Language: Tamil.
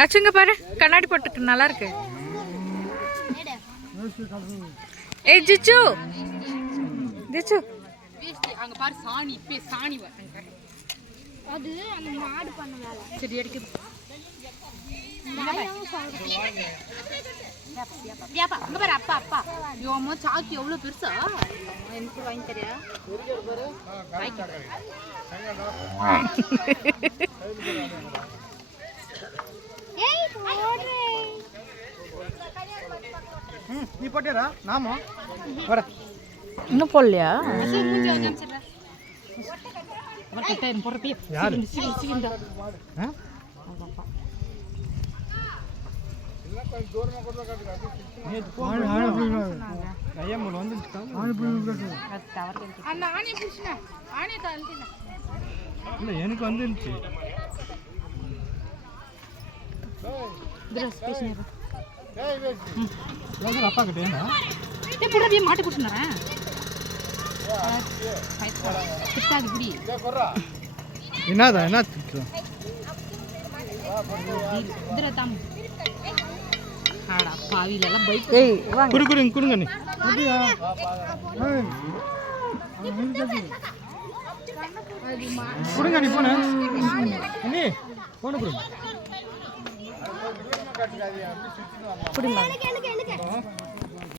ஆச்சுங்க பாரு, கண்ணாடி போட்டுக்கு நல்லா இருக்கு. ஏய் ஜிச்சு, ஜிச்சு அங்க பாரு சாணி, இப்ப சாணி வரங்க. அது அந்த மாடு பண்ண வேலை. சரி எடுக்கு. அங்க பாரு அப்பா அப்பா. யோமோ சாக்கி எவ்வளவு பெருசா? எனக்கு வாங்கி தரியா? ஏய் போடுறே. நீ போட்டியடா நாமோ வர இன்னும் போடலையா? மூஞ்சி வந்து அம்ச்சிடுறா. அவ கிட்ட போறப்பே சீக்கிரம் ஆ இல்ல கொஞ்சம் தூரமா கொண்டு காட்டுங்க. நீ போன் ஐயா மூல வந்து ஆளு புடிச்சு அது டவர் இருக்கு. அந்த ஆணியை புடிச்சனா ஆணியை தள்ளினா. இல்ல எனக்கு வந்துருச்சு. திரஸ் பேசினேரா. டேய் வெச்சி. லோக அப்பா கிட்டேனா? டேய் புடவே மாட்டு புடிச்சனறேன். கிட்டாது புடி. டேய் கொறா. என்னடா என்ன திட்டு? திர தாம். ஆடா பாவில எல்லாம் பைக். ஏய் வாங்க. குடுங்க நீ. அப்படியா? ஏய். குடுங்க நீ போன. நீ போன குடுங்க. குடிமா. எழுக